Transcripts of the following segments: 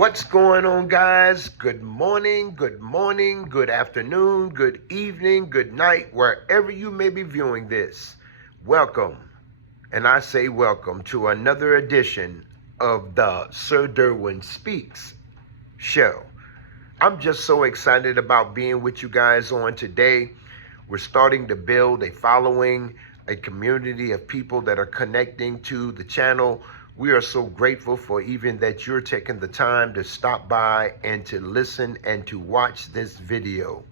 What's going on, guys? Good morning, good afternoon, good evening, good night, wherever you may be viewing this. Welcome, and I say welcome to another edition of the Sir Derwin Speaks show. I'm just so excited about being with you guys on today. We're starting to build a following, a community of people that are connecting to the channel. We are so grateful for even that you're taking the time to stop by and to listen and to watch this video.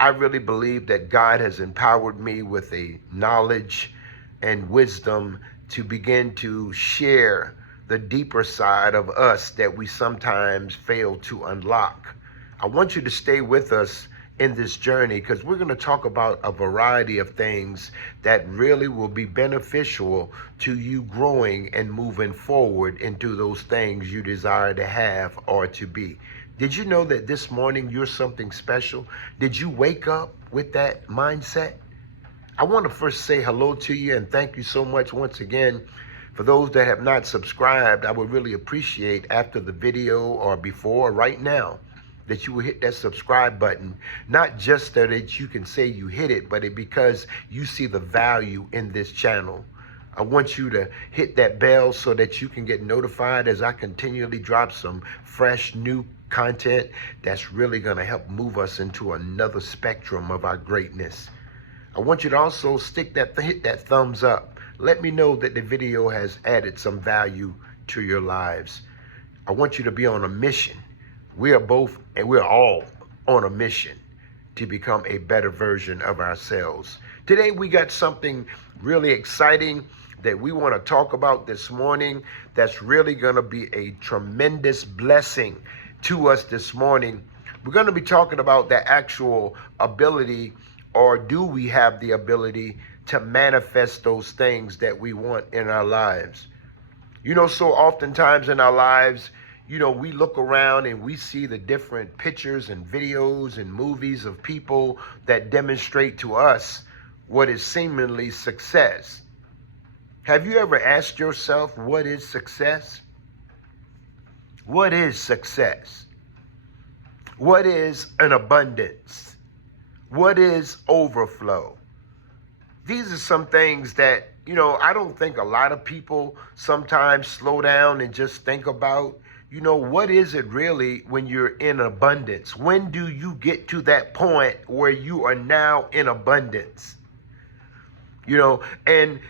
I really believe that God has empowered me with a knowledge and wisdom to begin to share the deeper side of us that we sometimes fail to unlock. I want you to stay with us in this journey because we're going to talk about a variety of things that really will be beneficial to you growing and moving forward into those things you desire to have or to be. Did you know that this morning you're something special? Did you wake up with that mindset? I want to first say hello to you and thank you so much once again. For those that have not subscribed, I would really appreciate after the video or before or right now that you will hit that subscribe button, not just so that you can say you hit it, but because you see the value in this channel. I want you to hit that bell so that you can get notified as I continually drop some fresh new content that's really going to help move us into another spectrum of our greatness. I want you to also hit that thumbs up. Let me know that the video has added some value to your lives. I want you to be on a mission. We are both, and we're all on a mission to become a better version of ourselves. Today, we got something really exciting that we want to talk about this morning that's really going to be a tremendous blessing to us this morning. We're going to be talking about the actual ability, or do we have the ability to manifest those things that we want in our lives? You know, so oftentimes in our lives, you know, we look around and we see the different pictures and videos and movies of people that demonstrate to us what is seemingly success. Have you ever asked yourself, what is success? What is success? What is an abundance? What is overflow? These are some things that, you know, I don't think a lot of people sometimes slow down and just think about. You know, what is it really when you're in abundance? When do you get to that point where you are now in abundance? You know, and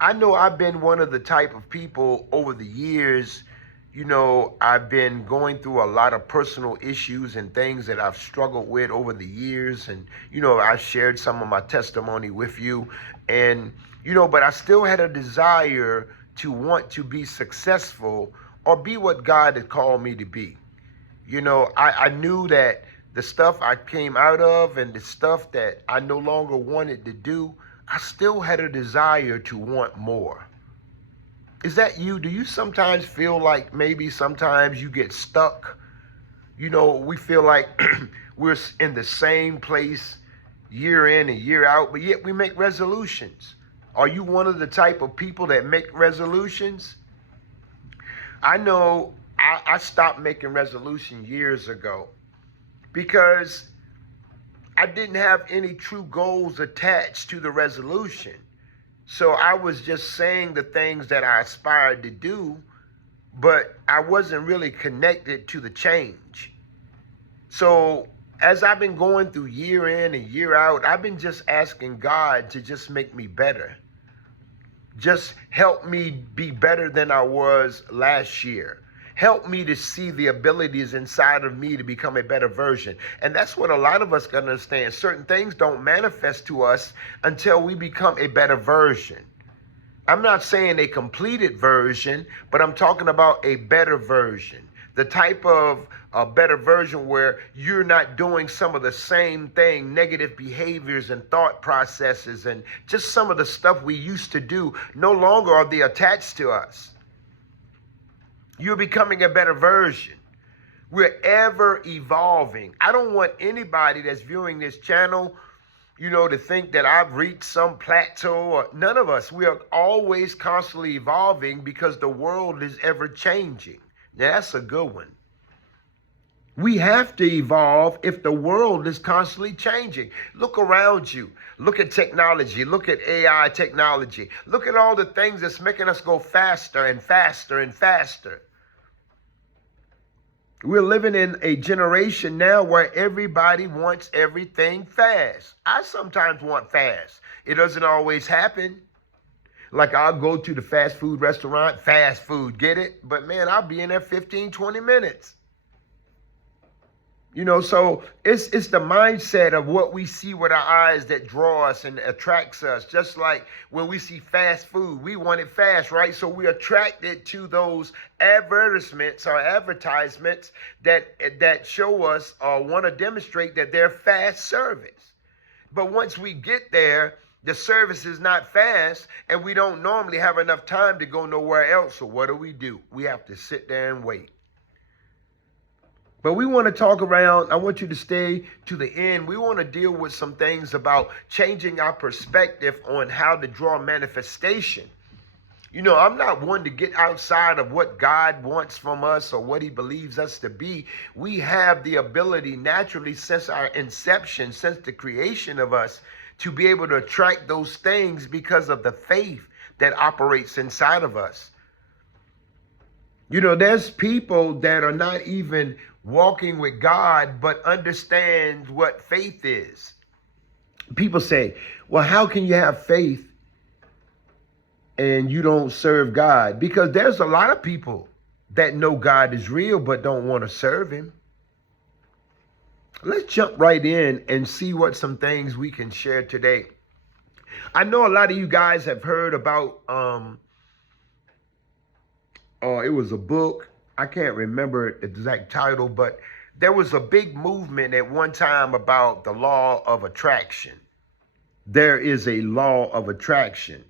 I know I've been one of the type of people over the years, you know, I've been going through a lot of personal issues and things that I've struggled with over the years. And, you know, I've shared some of my testimony with you. And, you know, but I still had a desire to want to be successful or be what God had called me to be. You know, I knew that the stuff I came out of and the stuff that I no longer wanted to do, I still had a desire to want more. Is that you? Do you sometimes feel like maybe sometimes you get stuck? You know, we feel like we're in the same place year in and year out, but yet we make resolutions. Are you one of the type of people that make resolutions? I know I stopped making resolutions years ago because I didn't have any true goals attached to the resolution. So I was just saying the things that I aspired to do, but I wasn't really connected to the change. So as I've been going through year in and year out, I've been just asking God to just make me better. Just help me be better than I was last year. Help me to see the abilities inside of me to become a better version. And that's what a lot of us got to understand. Certain things don't manifest to us until we become a better version. I'm not saying a completed version, but I'm talking about a better version. The type of a better version where you're not doing some of the same thing, negative behaviors and thought processes and just some of the stuff we used to do no longer are they attached to us. You're becoming a better version. We're ever evolving. I don't want anybody that's viewing this channel, you know, to think that I've reached some plateau or none of us. We are always constantly evolving because the world is ever changing. Now, that's a good one. We have to evolve if the world is constantly changing. Look around you. Look at technology. Look at AI technology. Look at all the things that's making us go faster and faster and faster. We're living in a generation now where everybody wants everything fast. I sometimes want fast. It doesn't always happen. Like I'll go to the fast food restaurant, fast food, get it? But man, I'll be in there 15, 20 minutes. You know, so it's the mindset of what we see with our eyes that draw us and attracts us. Just like when we see fast food, we want it fast, right? So we're attracted to those advertisements or advertisements that show us or want to demonstrate that they're fast service. But once we get there, the service is not fast and we don't normally have enough time to go nowhere else. So what do? We have to sit there and wait. But we want to talk around. I want you to stay to the end. We want to deal with some things about changing our perspective on how to draw manifestation. You know, I'm not one to get outside of what God wants from us or what he believes us to be. We have the ability naturally since our inception, since the creation of us, to be able to attract those things because of the faith that operates inside of us. You know, there's people that are not even walking with God, but understand what faith is. People say, well, how can you have faith and you don't serve God? Because there's a lot of people that know God is real, but don't want to serve him. Let's jump right in and see what some things we can share today. I know a lot of you guys have heard about, it was a book. I can't remember the exact title, but there was a big movement at one time about the law of attraction. There is a law of attraction.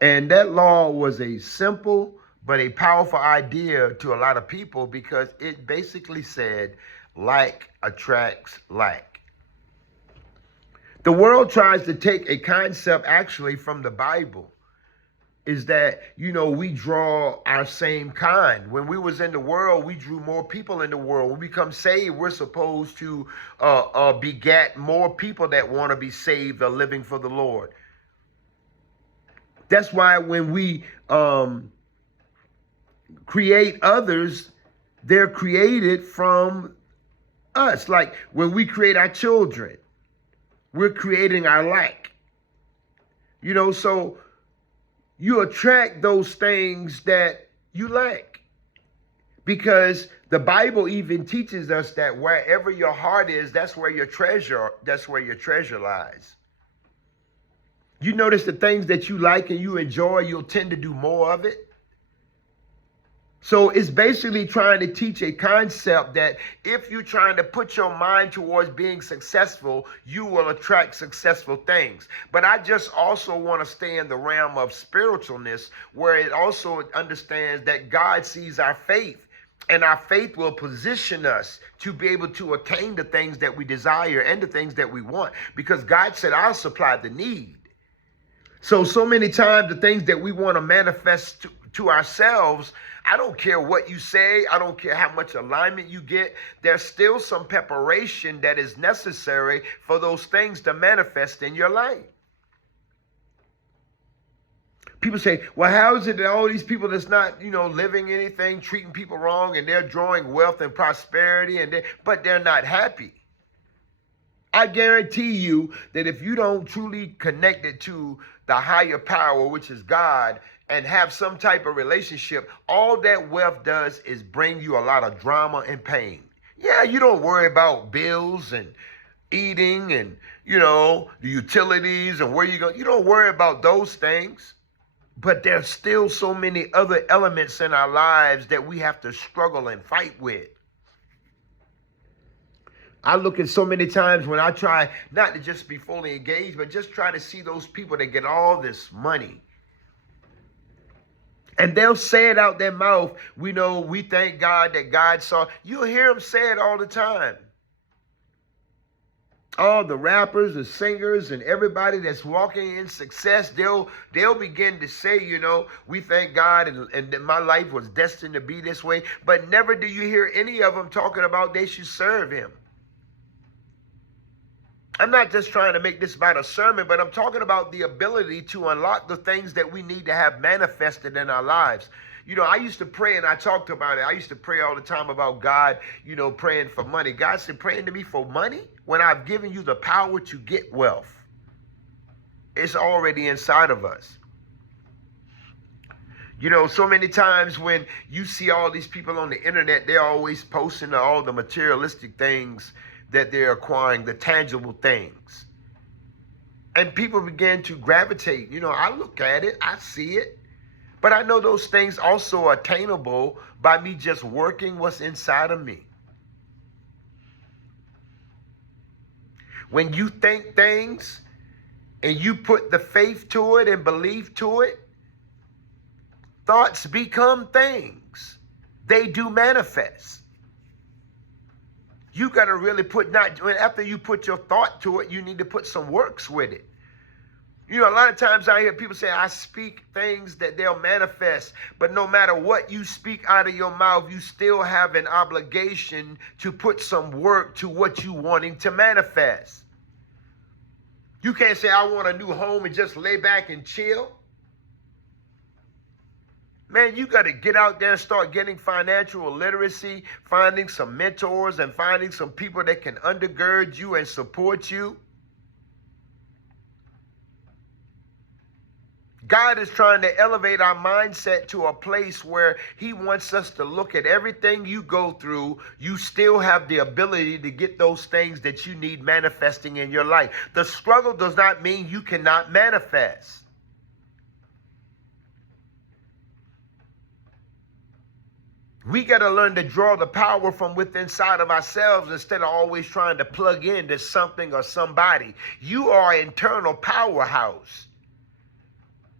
And that law was a simple but a powerful idea to a lot of people because it basically said like attracts like. The world tries to take a concept actually from the Bible. Is that, you know, we draw our same kind. When we was in the world, we drew more people in the world. When we become saved, we're supposed to beget more people that want to be saved or living for the Lord. That's why when we create others, they're created from us. Like when we create our children, we're creating our like. You know, so you attract those things that you like. Because the Bible even teaches us that wherever your heart is, that's where your treasure lies. You notice the things that you like and you enjoy, you'll tend to do more of it. So it's basically trying to teach a concept that if you're trying to put your mind towards being successful, you will attract successful things. But I just also want to stay in the realm of spiritualness, where it also understands that God sees our faith, and our faith will position us to be able to attain the things that we desire and the things that we want, because God said, I'll supply the need. So many times the things that we want to manifest to ourselves, I don't care what you say. I don't care how much alignment you get. There's still some preparation that is necessary for those things to manifest in your life. People say, well, how is it that all these people that's not, you know, living anything, treating people wrong, and they're drawing wealth and prosperity, but they're not happy? I guarantee you that if you don't truly connect it to the higher power, which is God, and have some type of relationship, all that wealth does is bring you a lot of drama and pain. Yeah, you don't worry about bills and eating and, you know, the utilities and where you go. You don't worry about those things. But there's still so many other elements in our lives that we have to struggle and fight with. I look at so many times when I try not to just be fully engaged, but just try to see those people that get all this money. And they'll say it out their mouth. We know, we thank God that God saw. You'll hear them say it all the time. all the rappers, the singers, and everybody that's walking in success, they'll begin to say, we thank God and that my life was destined to be this way. But never do you hear any of them talking about they should serve him. I'm not just trying to make this about a sermon, but I'm talking about the ability to unlock the things that we need to have manifested in our lives. I used to pray, and I talked about it. I used to pray all the time about God, praying for money. God said, praying to me for money when I've given you the power to get wealth. It's already inside of us. So many times when you see all these people on the internet, they're always posting all the materialistic things that they're acquiring, the tangible things. And people begin to gravitate. I look at it, I see it. But I know those things also are attainable by me just working what's inside of me. When you think things and you put the faith to it and belief to it, thoughts become things. They do manifest. You got to really after you put your thought to it, you need to put some works with it. A lot of times I hear people say, I speak things that they'll manifest. But no matter what you speak out of your mouth, you still have an obligation to put some work to what you wanting to manifest. You can't say, I want a new home and just lay back and chill. Man, you got to get out there and start getting financial literacy, finding some mentors and finding some people that can undergird you and support you. God is trying to elevate our mindset to a place where he wants us to look at everything you go through. You still have the ability to get those things that you need manifesting in your life. The struggle does not mean you cannot manifest. We got to learn to draw the power from within inside of ourselves instead of always trying to plug into something or somebody. You are an internal powerhouse.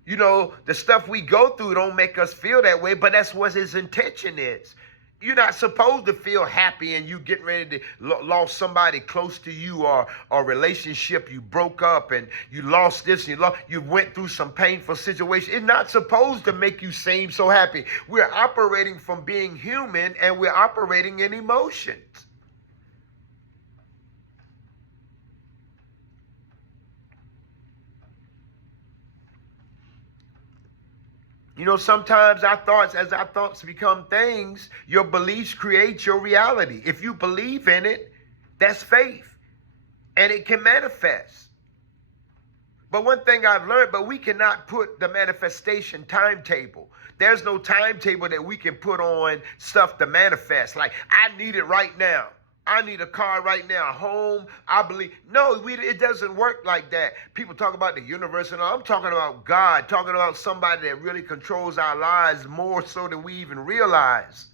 The stuff we go through don't make us feel that way, but that's what his intention is. You're not supposed to feel happy and you getting ready to lost somebody close to you or a relationship you broke up and you lost this and you went through some painful situation. It's not supposed to make you seem so happy. We're operating from being human and we're operating in emotions. Sometimes as our thoughts become things, your beliefs create your reality. If you believe in it, that's faith. And it can manifest. But one thing I've learned, we cannot put the manifestation timetable. There's no timetable that we can put on stuff to manifest. Like, I need it right now. I need a car right now, a home. I believe. No, it doesn't work like that. People talk about the universe and all. I'm talking about God, talking about somebody that really controls our lives more so than we even realize.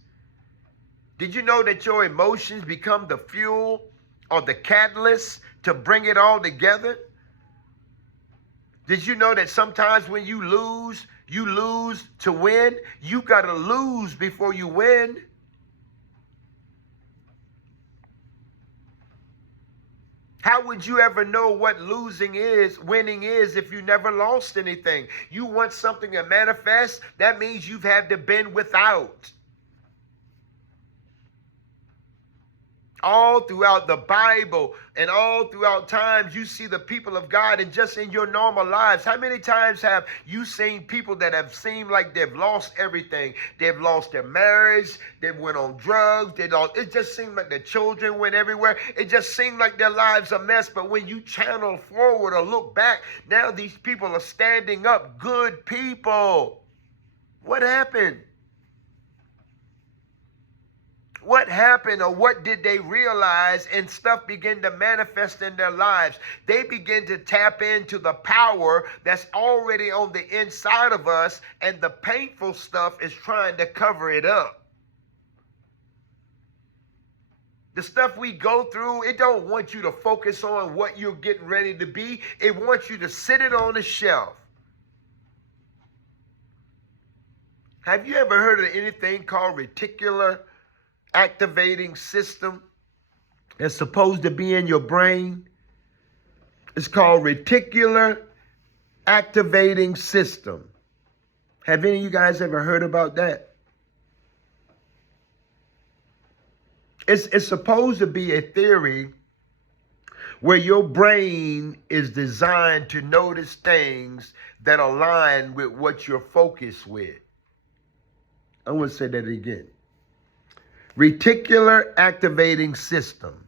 Did you know that your emotions become the fuel or the catalyst to bring it all together? Did you know that sometimes when you lose to win? You got to lose before you win. How would you ever know what winning is, if you never lost anything? You want something to manifest, that means you've had to been without. All throughout the Bible and all throughout times, you see the people of God, and just in your normal lives. How many times have you seen people that have seemed like they've lost everything? They've lost their marriage. They went on drugs. It just seemed like their children went everywhere. It just seemed like their lives a mess. But when you channel forward or look back, now these people are standing up, good people. What happened? What happened, or what did they realize, and stuff began to manifest in their lives? They begin to tap into the power that's already on the inside of us, and the painful stuff is trying to cover it up. The stuff we go through, it don't want you to focus on what you're getting ready to be. It wants you to sit it on the shelf. Have you ever heard of anything called reticular activating system? It's supposed to be in your brain. It's called reticular activating system. Have any of you guys ever heard about that? It's supposed to be a theory where your brain is designed to notice things that align with what you're focused with. I want to say that again. Reticular activating system.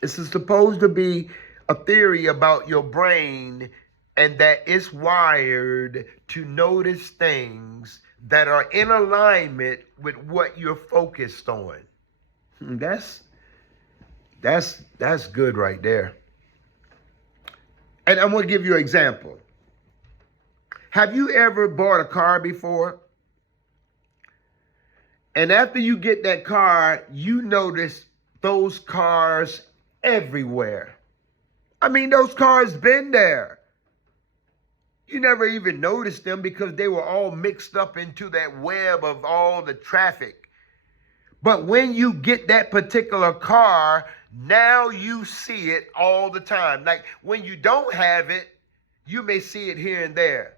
This is supposed to be a theory about your brain and that it's wired to notice things that are in alignment with what you're focused on. That's good right there. And I'm going to give you an example. Have you ever bought a car before? And after you get that car, you notice those cars everywhere. I mean, those cars been there. You never even noticed them because they were all mixed up into that web of all the traffic. But when you get that particular car, now you see it all the time. Like when you don't have it, you may see it here and there.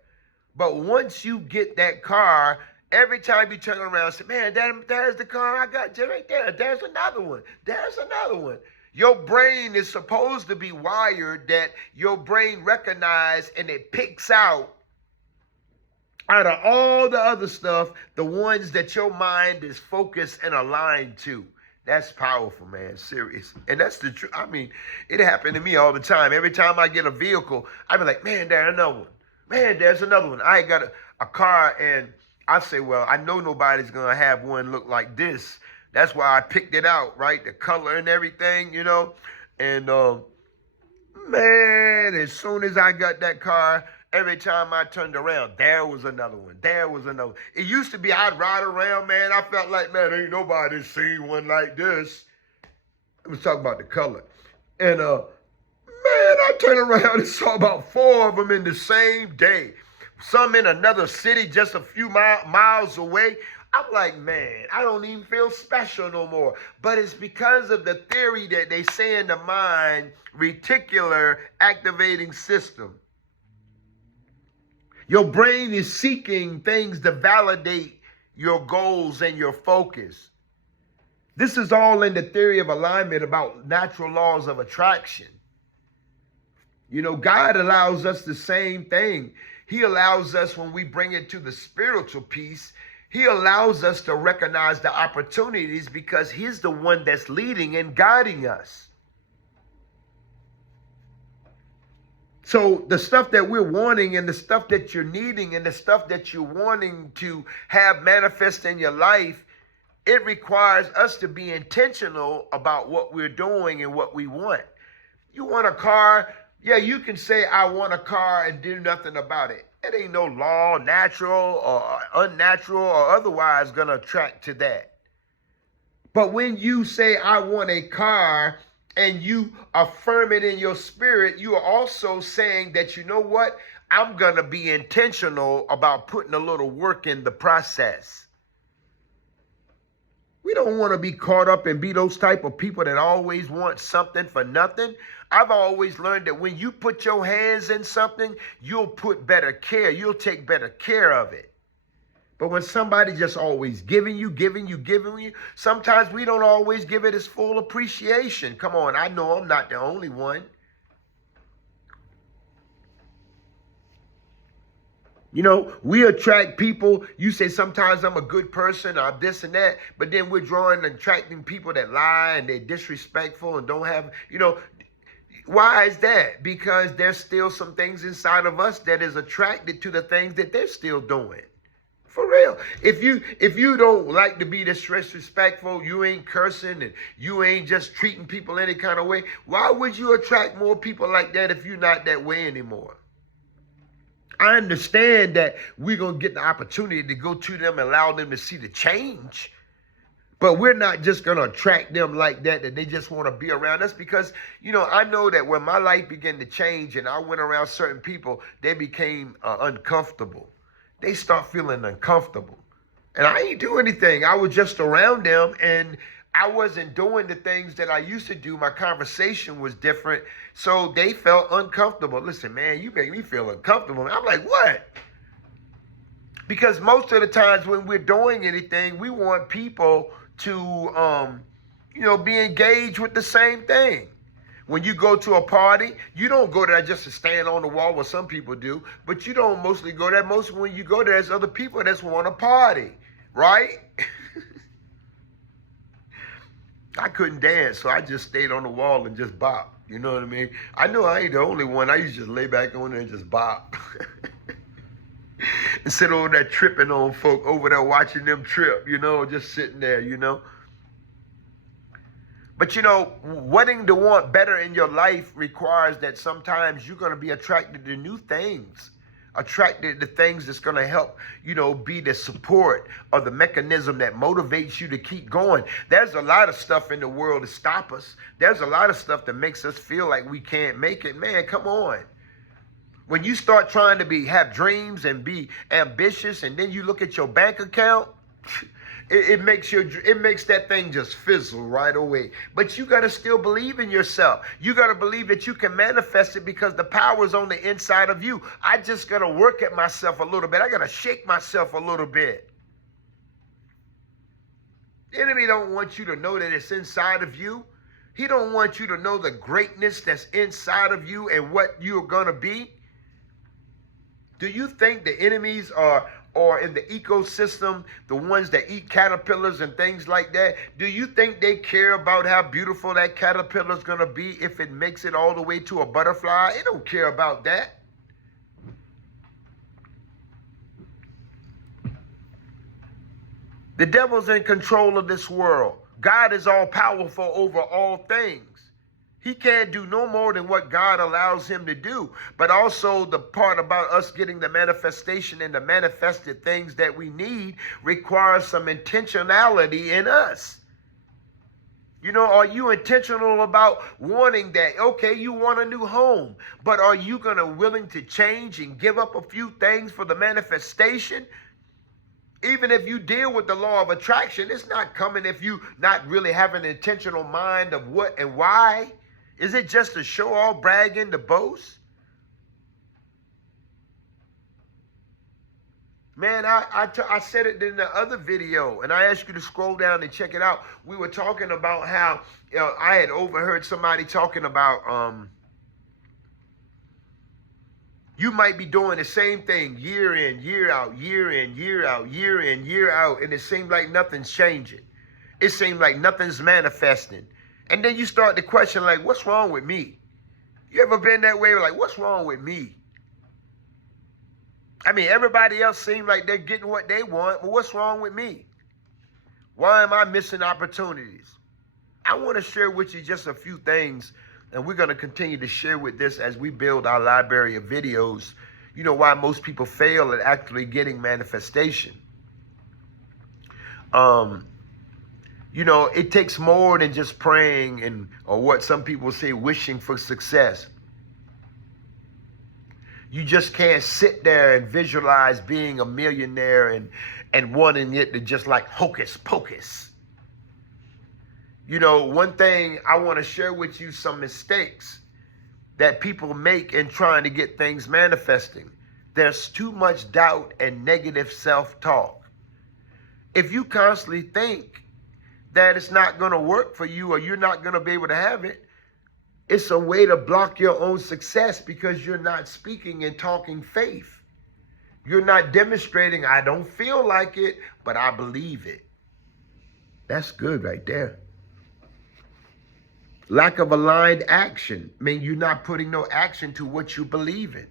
But once you get that car, every time you turn around and say, man, there's the car I got right there. There's another one. There's another one. Your brain is supposed to be wired that your brain recognizes and it picks out of all the other stuff, the ones that your mind is focused and aligned to. That's powerful, man. Serious. And that's the truth. I mean, it happened to me all the time. Every time I get a vehicle, I be like, man, there's another one. Man, there's another one. I ain't got a car, and I say, well, I know nobody's going to have one look like this. That's why I picked it out, right? The color and everything, you know. And, man, as soon as I got that car, every time I turned around, there was another one. There was another one. It used to be I'd ride around, man. I felt like, man, ain't nobody seen one like this. I was talking about the color. And, man, I turned around and saw about 4 of them in the same day. Some in another city just a few miles away. I'm like, man, I don't even feel special no more. But it's because of the theory that they say in the mind, reticular activating system. Your brain is seeking things to validate your goals and your focus. This is all in the theory of alignment about natural laws of attraction. You know, God allows us the same thing. He allows us, when we bring it to the spiritual piece, he allows us to recognize the opportunities because he's the one that's leading and guiding us. So the stuff that we're wanting and the stuff that you're needing and the stuff that you're wanting to have manifest in your life, it requires us to be intentional about what we're doing and what we want. You want a car? Yeah, you can say, I want a car and do nothing about it. It ain't no law, natural or unnatural or otherwise going to attract to that. But when you say, I want a car, and you affirm it in your spirit, you are also saying that, you know what? I'm going to be intentional about putting a little work in the process. We don't want to be caught up and be those type of people that always want something for nothing. I've always learned that when you put your hands in something, you'll put better care. You'll take better care of it. But when somebody just always giving you, sometimes we don't always give it its full appreciation. Come on, I know I'm not the only one. You know, we attract people. You say sometimes I'm a good person, or I'm this and that, but then we're drawing and attracting people that lie and they're disrespectful and don't have, you know. Why is that? Because there's still some things inside of us that is attracted to the things that they're still doing. For real. If you don't like to be disrespectful, you ain't cursing and you ain't just treating people any kind of way, why would you attract more people like that if you're not that way anymore? I understand that we're going to get the opportunity to go to them and allow them to see the change. But we're not just going to attract them like that they just want to be around us because, you know, I know that when my life began to change and I went around certain people, they became uncomfortable. They start feeling uncomfortable. And I ain't do anything. I was just around them and I wasn't doing the things that I used to do. My conversation was different. So they felt uncomfortable. Listen, man, you make me feel uncomfortable. I'm like, what? Because most of the times when we're doing anything, we want people to, be engaged with the same thing. When you go to a party, you don't go there just to stand on the wall, what some people do, but you don't mostly go there. Mostly when you go there, there's other people that want to party, right? I couldn't dance, so I just stayed on the wall and just bop. You know what I mean? I know I ain't the only one. I used to just lay back on there and just bop. And sit over there tripping on folk, over there watching them trip, just sitting there, But wanting to want better in your life requires that sometimes you're going to be attracted to new things, attracted to things that's going to help, be the support or the mechanism that motivates you to keep going. There's a lot of stuff in the world to stop us. There's a lot of stuff that makes us feel like we can't make it. Man, come on. When you start trying to have dreams and be ambitious, and then you look at your bank account, it makes that thing just fizzle right away. But you got to still believe in yourself. You got to believe that you can manifest it because the power is on the inside of you. I just got to work at myself a little bit. I got to shake myself a little bit. The enemy don't want you to know that it's inside of you. He don't want you to know the greatness that's inside of you and what you're going to be. Do you think the enemies are in the ecosystem, the ones that eat caterpillars and things like that? Do you think they care about how beautiful that caterpillar is going to be if it makes it all the way to a butterfly? They don't care about that. The devil's in control of this world. God is all powerful over all things. He can't do no more than what God allows him to do. But also the part about us getting the manifestation and the manifested things that we need requires some intentionality in us. Are you intentional about wanting that? Okay, you want a new home, but are you willing to change and give up a few things for the manifestation? Even if you deal with the law of attraction, it's not coming if you not really have an intentional mind of what and why. Is it just to show off, bragging, to boast? Man, I said it in the other video, and I asked you to scroll down and check it out. We were talking about how I had overheard somebody talking about you might be doing the same thing year in, year out, year in, year out, year in, year out, and it seemed like nothing's changing. It seemed like nothing's manifesting. And then you start to question, like, what's wrong with me? You ever been that way? Like, what's wrong with me? I mean, everybody else seems like they're getting what they want. Well, what's wrong with me? Why am I missing opportunities? I want to share with you just a few things, and we're going to continue to share with this as we build our library of videos. Why most people fail at actually getting manifestation. It takes more than just praying or what some people say, wishing for success. You just can't sit there and visualize being a millionaire and wanting it to just like hocus pocus. One thing I want to share with you, some mistakes that people make in trying to get things manifesting. There's too much doubt and negative self-talk. If you constantly think that it's not going to work for you or you're not going to be able to have it, it's a way to block your own success because you're not speaking and talking faith. You're not demonstrating, I don't feel like it, but I believe it. That's good right there. Lack of aligned action. I mean, you're not putting no action to what you believe in.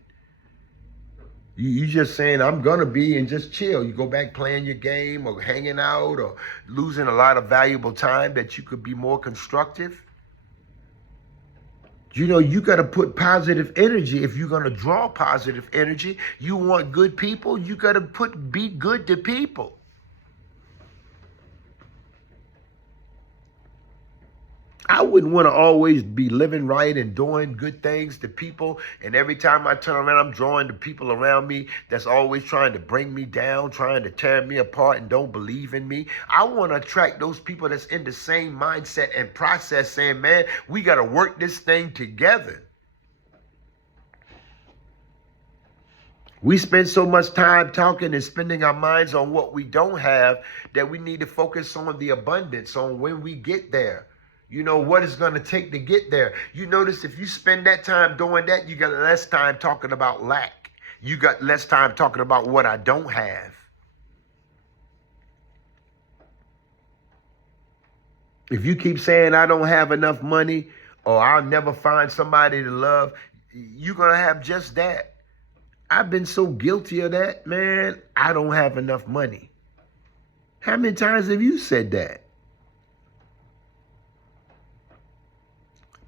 You just saying, I'm going to be, and just chill. You go back playing your game or hanging out or losing a lot of valuable time that you could be more constructive. You got to put positive energy. If you're going to draw positive energy, you want good people, you got to be good to people. I wouldn't want to always be living right and doing good things to people. And every time I turn around, I'm drawing the people around me that's always trying to bring me down, trying to tear me apart and don't believe in me. I want to attract those people that's in the same mindset and process saying, man, we got to work this thing together. We spend so much time talking and spending our minds on what we don't have that we need to focus on the abundance, on when we get there. You know, what it's going to take to get there. You notice if you spend that time doing that, you got less time talking about lack. You got less time talking about what I don't have. If you keep saying I don't have enough money or I'll never find somebody to love, you're going to have just that. I've been so guilty of that, man. I don't have enough money. How many times have you said that?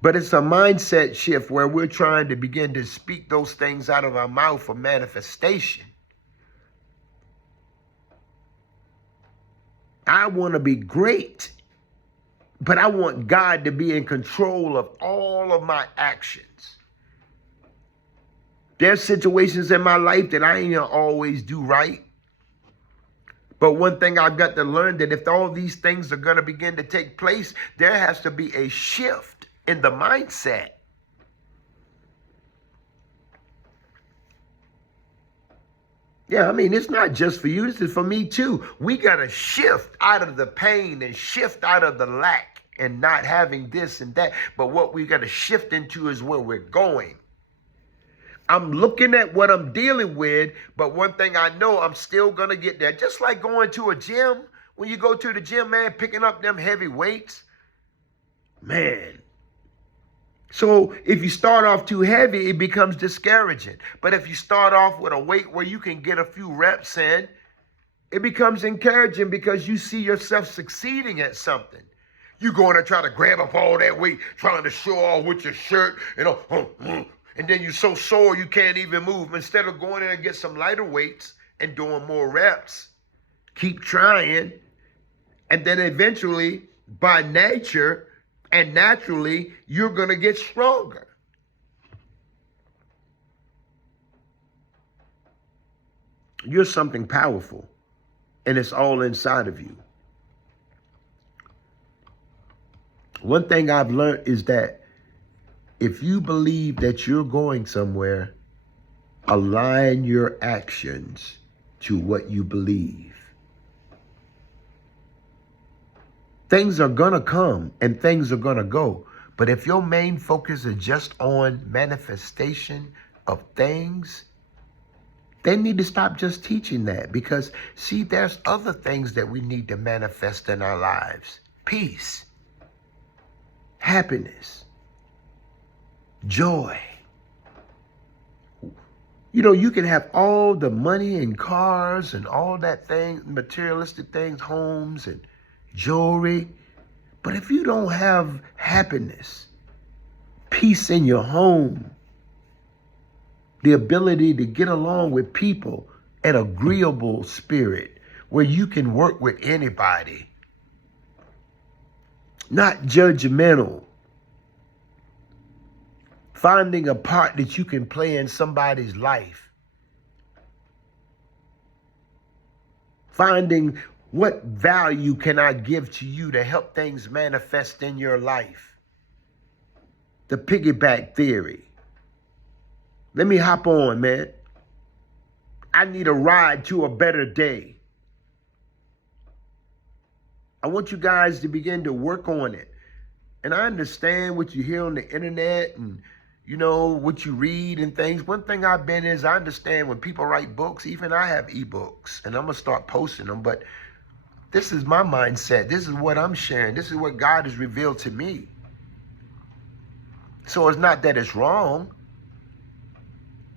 But it's a mindset shift where we're trying to begin to speak those things out of our mouth for manifestation. I want to be great, but I want God to be in control of all of my actions. There's situations in my life that I ain't gonna always do right. But one thing I've got to learn, that if all these things are going to begin to take place, there has to be a shift in the mindset. Yeah, I mean, it's not just for you. This is for me too. We got to shift out of the pain and shift out of the lack and not having this and that. But what we got to shift into is where we're going. I'm looking at what I'm dealing with, but one thing I know, I'm still going to get there. Just like going to a gym. When you go to the gym, man, picking up them heavy weights, man. So if you start off too heavy, it becomes discouraging. But if you start off with a weight where you can get a few reps in, it becomes encouraging because you see yourself succeeding at something. You going to try to grab up all that weight, trying to show off with your shirt, and then you're so sore you can't even move. Instead of going in and get some lighter weights and doing more reps, keep trying. And then eventually, by nature and naturally, you're going to get stronger. You're something powerful, and it's all inside of you. One thing I've learned is that if you believe that you're going somewhere, align your actions to what you believe. Things are going to come and things are going to go. But if your main focus is just on manifestation of things, they need to stop just teaching that. Because, see, there's other things that we need to manifest in our lives. Peace, happiness, joy. You know, you can have all the money and cars and all that thing, materialistic things, homes and jewelry. But if you don't have happiness, peace in your home, the ability to get along with people, an agreeable spirit where you can work with anybody, not judgmental, finding a part that you can play in somebody's life, finding what value can I give to you to help things manifest in your life. The piggyback theory. Let me hop on, man. I need a ride to a better day. I want you guys to begin to work on it. And I understand what you hear on the internet and, you know, what you read and things. One thing I've been is I understand when people write books, even I have ebooks, and I'm going to start posting them. But this is my mindset. This is what I'm sharing. This is what God has revealed to me. So it's not that it's wrong.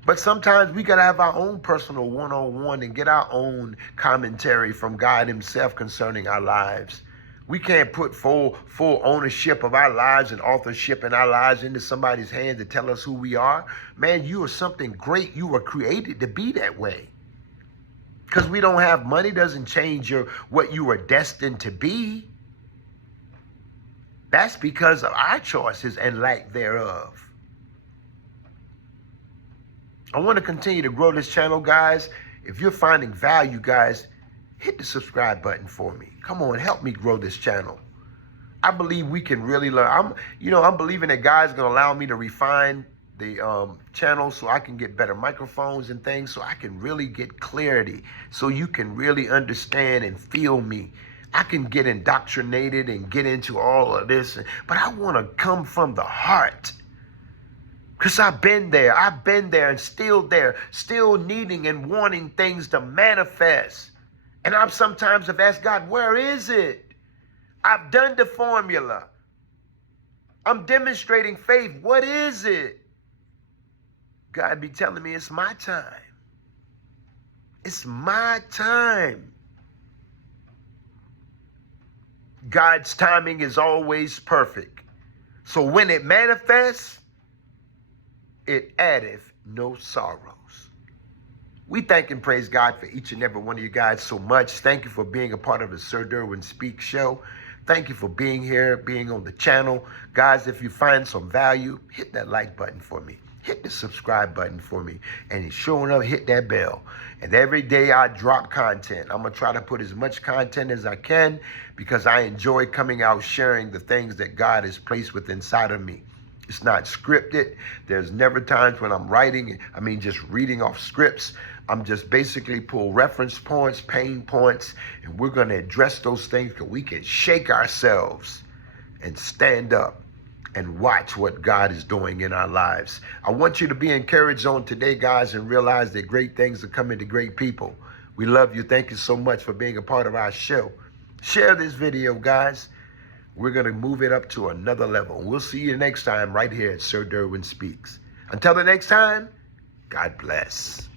But sometimes we got to have our own personal one-on-one and get our own commentary from God himself concerning our lives. We can't put full ownership of our lives and authorship in our lives into somebody's hands to tell us who we are. Man, you are something great. You were created to be that way. Because we don't have money doesn't change what you were destined to be. That's because of our choices and lack thereof. I want to continue to grow this channel, guys. If you're finding value, guys, hit the subscribe button for me. Come on, help me grow this channel. I believe we can really learn. I'm believing that God's going to allow me to refine the channel so I can get better microphones and things, so I can really get clarity, so you can really understand and feel me. I can get indoctrinated and get into all of this, but I want to come from the heart. Because I've been there and still there, still needing and wanting things to manifest. And I sometimes have asked God, where is it? I've done the formula. I'm demonstrating faith. What is it? God be telling me it's my time. It's my time. God's timing is always perfect. So when it manifests, it addeth no sorrows. We thank and praise God for each and every one of you guys so much. Thank you for being a part of the Sir Derwin Speaks show. Thank you for being here, being on the channel. Guys, if you find some value, hit that like button for me. Hit the subscribe button for me. And showing up, hit that bell. And every day I drop content. I'm going to try to put as much content as I can because I enjoy coming out sharing the things that God has placed within inside of me. It's not scripted. There's never times when I'm writing, just reading off scripts. I'm just basically pull reference points, pain points, and we're going to address those things because we can shake ourselves and stand up and watch what God is doing in our lives. I want you to be encouraged on today, guys, and realize that great things are coming to great people. We love you. Thank you so much for being a part of our show. Share this video, guys. We're going to move it up to another level. We'll see you next time right here at Sir Derwin Speaks. Until the next time, God bless.